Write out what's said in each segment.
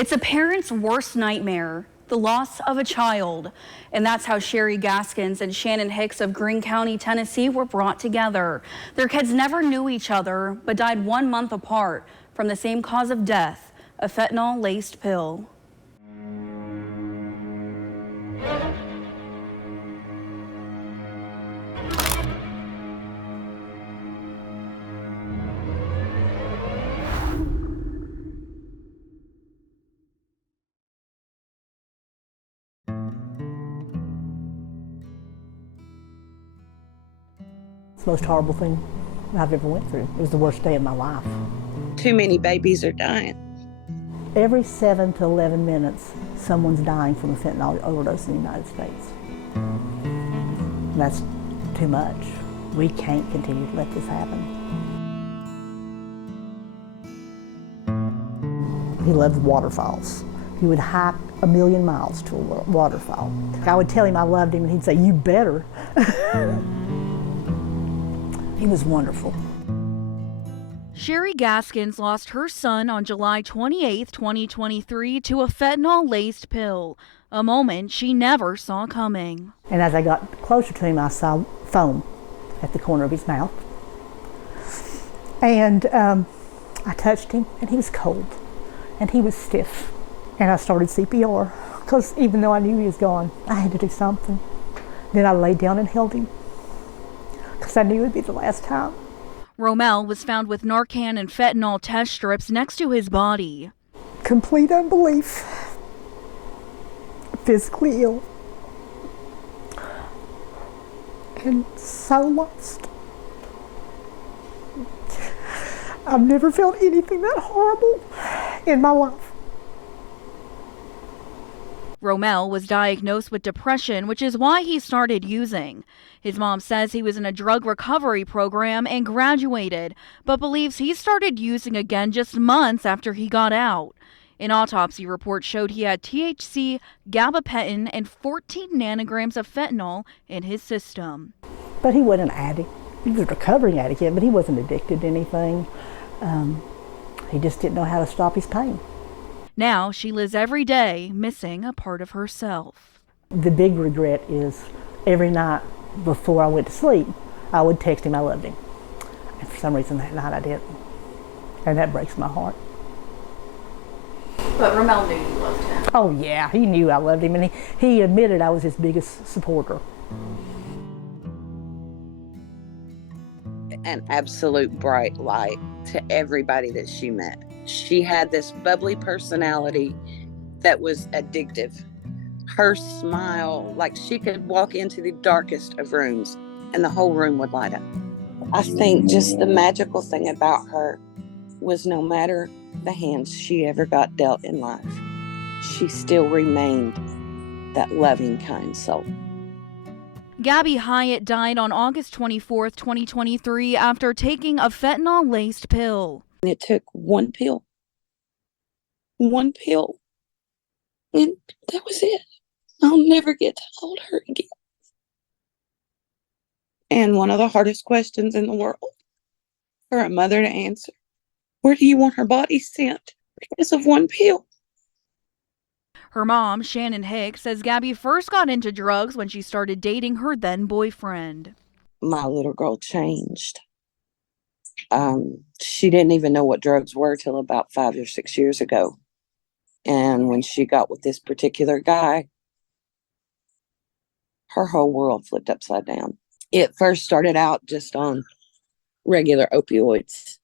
It's a parent's worst nightmare, the loss of a child. And that's how Sherry Gaskins and Shannon Hicks of Greene County, Tennessee were brought together. Their kids never knew each other, but died 1 month apart from the same cause of death, a fentanyl-laced pill. It's the most horrible thing I've ever went through. It was the worst day of my life. Too many babies are dying. Every 7 to 11 minutes, someone's dying from a fentanyl overdose in the United States. That's too much. We can't continue to let this happen. He loved waterfalls. He would hike 1,000,000 miles to a waterfall. I would tell him I loved him and he'd say, "You better." He was wonderful. Sherry Gaskins lost her son on July 28, 2023 to a fentanyl-laced pill, a moment she never saw coming. And as I got closer to him, I saw foam at the corner of his mouth. And I touched him and he was cold and he was stiff. And I started CPR because even though I knew he was gone, I had to do something. Then I laid down and held him because I knew it would be the last time. Romel was found with Narcan and fentanyl test strips next to his body. Complete unbelief, physically ill, and so lost. I've never felt anything that horrible in my life. Romel was diagnosed with depression, which is why he started using. His mom says he was in a drug recovery program and graduated, but believes he started using again just months after he got out. An autopsy report showed he had THC, gabapentin, and 14 nanograms of fentanyl in his system. But he wasn't an addict. He was a recovering addict, but he wasn't addicted to anything. He just didn't know how to stop his pain. Now she lives every day missing a part of herself. The big regret is every night before I went to sleep, I would text him I loved him. And for some reason that night I didn't. And that breaks my heart. But Romel knew you loved him. Oh yeah, he knew I loved him, and he admitted I was his biggest supporter. An absolute bright light to everybody that she met. She had this bubbly personality that was addictive. Her smile, like she could walk into the darkest of rooms and the whole room would light up. I think just the magical thing about her was no matter the hands she ever got dealt in life, she still remained that loving, kind soul. Gabby Hyatt died on August 24, 2023 after taking a fentanyl-laced pill. It took one pill, and that was it. I'll never get to hold her again. And one of the hardest questions in the world for a mother to answer, where do you want her body sent because of one pill? Her mom, Shannon Hicks, says Gabby first got into drugs when she started dating her then boyfriend. My little girl changed. She didn't even know what drugs were till about 5 or 6 years ago. And when she got with this particular guy, her whole world flipped upside down. It first started out just on regular opioids,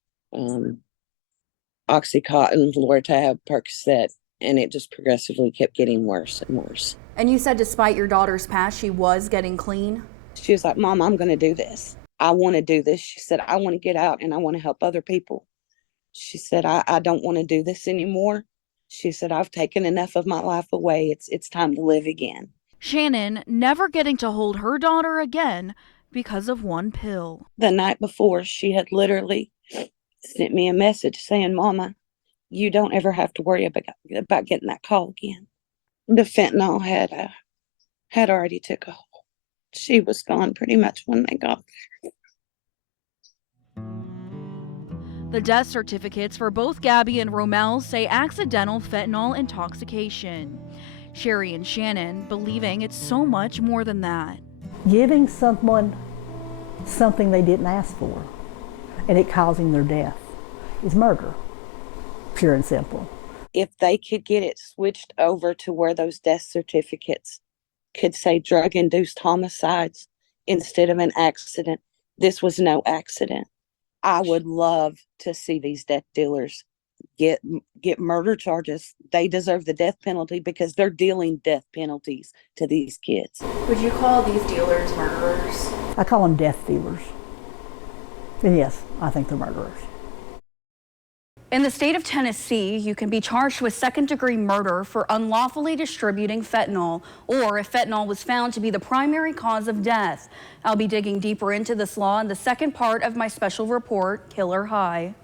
Oxycontin, Lortab, Percocet, and it just progressively kept getting worse and worse. And you said despite your daughter's past, she was getting clean? She was like, "Mom, I'm going to do this. I want to do this." She said, "I want to get out and I want to help other people." She said, I don't want to do this anymore. She said, "I've taken enough of my life away. It's time to live again." Shannon never getting to hold her daughter again because of one pill. The night before, she had literally sent me a message saying, "Mama, you don't ever have to worry about getting that call again." The fentanyl had already took a hold. She was gone pretty much when they got there. The death certificates for both Gabby and Romel say accidental fentanyl intoxication. Sherry and Shannon believing it's so much more than that. Giving someone something they didn't ask for and it causing their death is murder, pure and simple. If they could get it switched over to where those death certificates could say drug-induced homicides instead of an accident, this was no accident. I would love to see these death dealers get murder charges. They deserve the death penalty because they're dealing death penalties to these kids. Would you call these dealers murderers? I call them death dealers. And yes, I think they're murderers. In the state of Tennessee, you can be charged with second-degree murder for unlawfully distributing fentanyl, or if fentanyl was found to be the primary cause of death. I'll be digging deeper into this law in the second part of my special report, Killer High.